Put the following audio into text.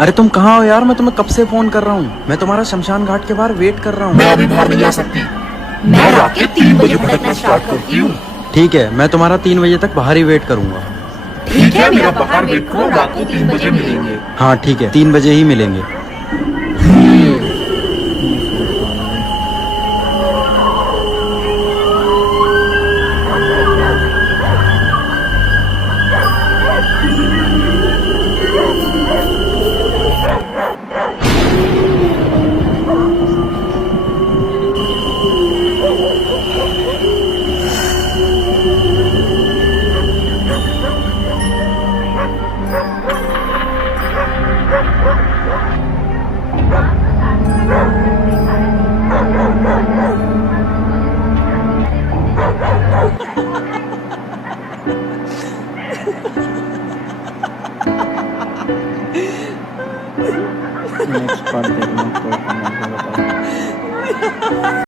अरे तुम कहाँ हो यार? मैं तुम्हें कब से फोन कर रहा हूँ। मैं तुम्हारा शमशान घाट के बाहर वेट कर रहा हूँ। मैं अभी बाहर नहीं आ सकती। मैं रात के 3 बजे भटकना स्टार्ट करती हूँ। ठीक है, मैं तुम्हारा 3 बजे तक बाहर ही वेट करूंगा। ठीक है, मेरा बाहर वेट करो, रात को 3 बजे मिलेंगे। हाँ ठीक है, 3 बजे ही मिलेंगे। नेक्स्ट पार्ट देखना तो कमेंट में बताओ।